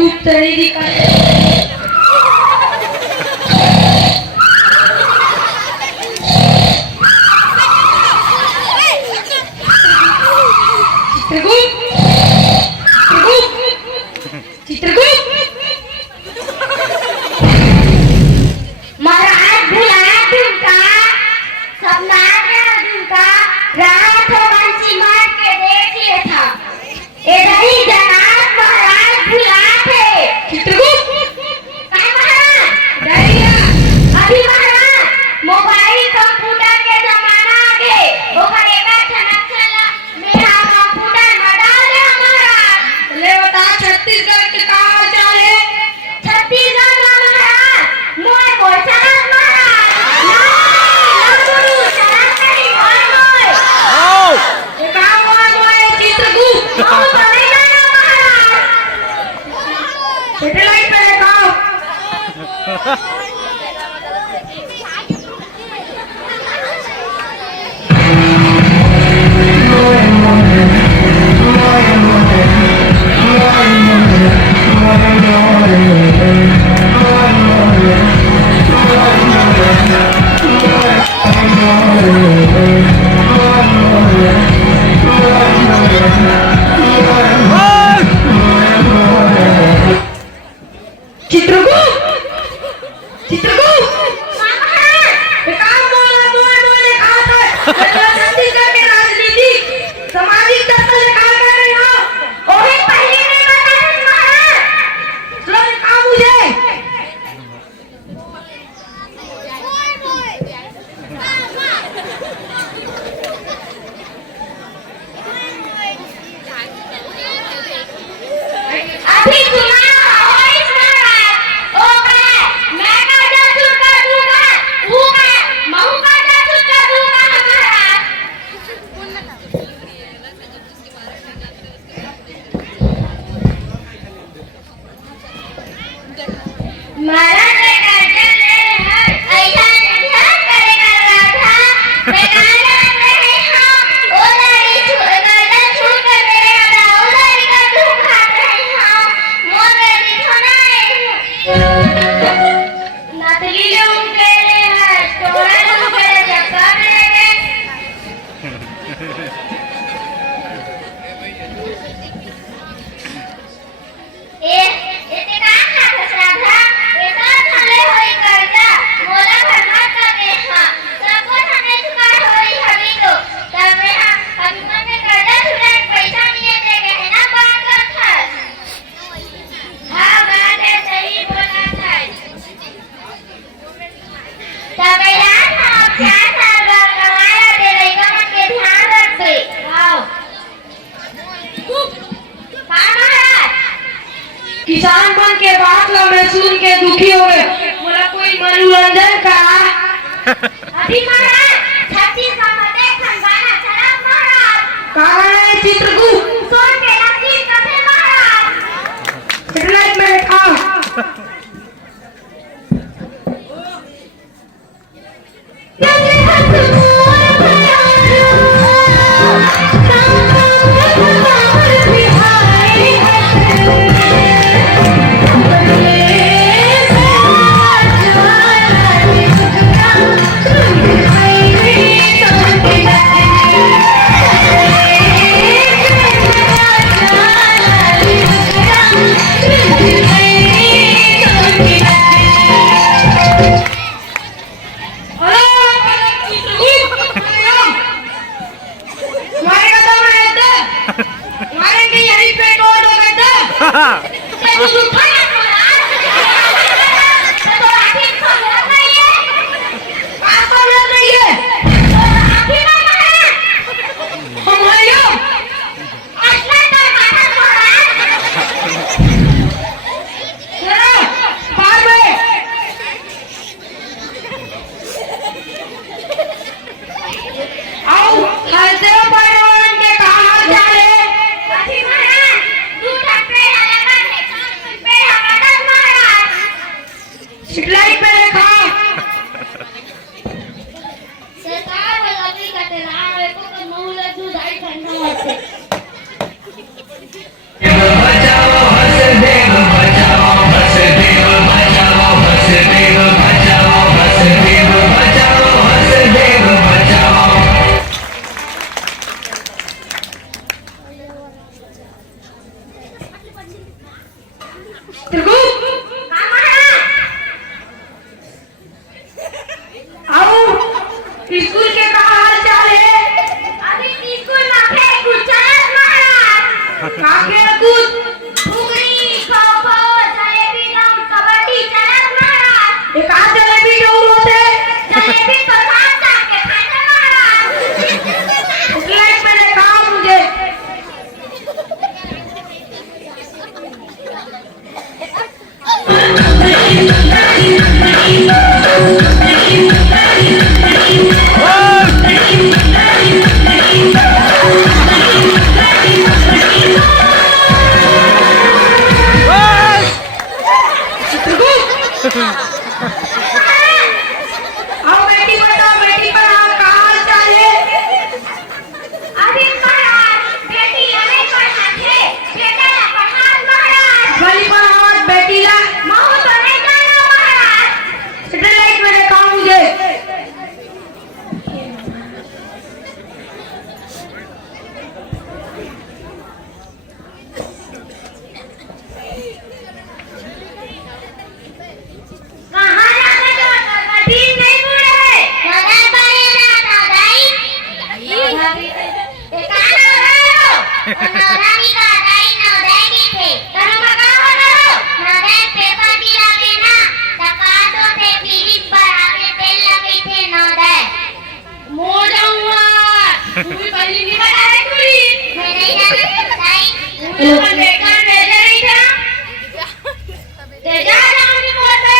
गुप्त निधि का किसान मन के बात ला मैं सुन के दुखी हो गए। मोला कोई मनोरंजन करा। अभी महाराज छत्तीस का फतेह खंगाना चला महाराज। कहाँ है चित्रगुप्त? सोन के नजदीक कथे महाराज। सेटेलाइट में रखा। बचाओ हंस दे स्कूल के का हाल चाल है? अभी स्कूल में खेल कूद चलत महाराज। का खेल कूद? फुगड़ी, खो-खो, जलेबी दौड़, कबड्डी चलत महाराज। ये का जलेबी दौड़ होते? जलेबी तो साथ साथ के खाते महाराज। फ्लैट में देखा मुझे। आओ बेटी बताओ, बेटी पढ़ाओ, का हाल चाल है? अभी महाराज बेटी अने पढ़ाते, बेटा ला पढ़ात महाराज। भली पढ़ावत बेटी ला महू तो नहीं जानो महाराज। सैटेलाइट में देखा मुझे। कहाँ जाते हो? कठिन नहीं बूढ़े। नौदाई पढ़ेगा नौदाई। ये कहाँ नौदाई हो? नौदाई का दाई नौदाई की थे। तनु मका हो ना? नौदाई पेपर दिया के ना। टकाटो थे फिलिप पर आगे तेल लगे थे नौदाई। मोड़ जाऊँगा। तू भी पहली नहीं बता रही कुड़ी। मैं नहीं जानती दाई। तू लोग बेकार भेजा नहीं था। तेजा जाऊँगी बोलते।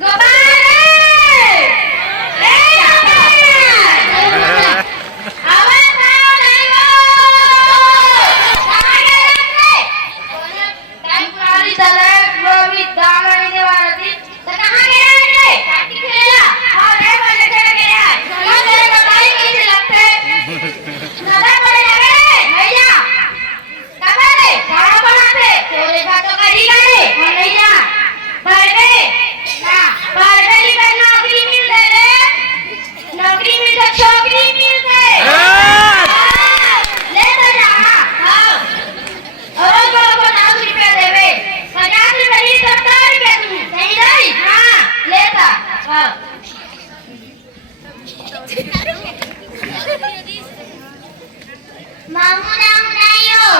गोपाल ए आवाज आओ नहीं कहाँ गए रे? टाइम पुरानी तलक रोबित दाना नहीं वाला थी। तो कहाँ गए रे? काटी खेला और रे वाले चले गया। कहाँ गए बताइए कैसे लगते? नदा पड़े लगे भैया। कब रे? सारा बनाते। चोरे बातों का ही करे। और नहीं जा। पर गए ना पार्टी का नौकरी मिल गए रे। नौकरी मिल तो छोकरी मिल गए। ले तो जा। हाँ और को 50 रुपया देवे। 50 रुपया नहीं 70 रुपया तू नहीं रही। हाँ लेता। हाँ मामू नाम नहीं हो।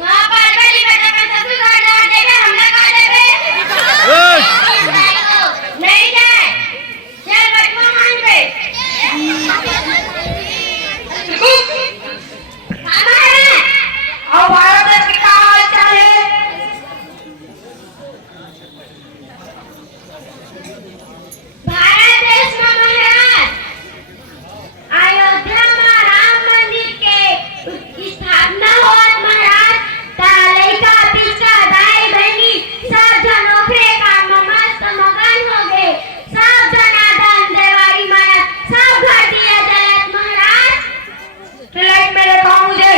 वहाँ पार्टी का पैसा तू गाना देवे हमने कहा देवे। नहीं जाए चल बटवा मान पे और भारत देश के का हाल चाल है? भारत देश में महाराज अयोध्या में राम मंदिर के स्थापना होत महाराज। लड़का पिचका दाई बहनी सब जन नौकरी काम में मस्त मगन हो गए। सब जनादन देवारी मानत सब घर दिया जलत महाराज। फ्लाइट में देखा मुझे।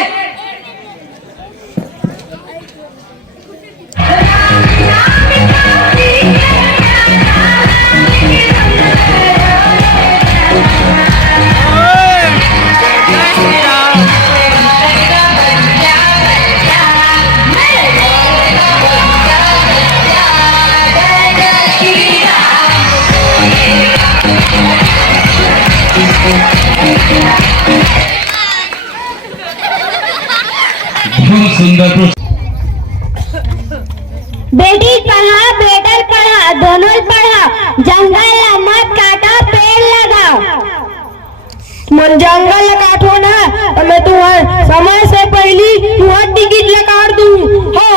बहुत सुंदर बेटी पढ़ा बेटा पढ़ा दोनों पढ़ा। जंगल मत काटो पेड़ लगाओ। मन जंगल काटो ना तो मैं तुम्हारे समय से पहले तुम्हारी टिकट लगा दूं। हो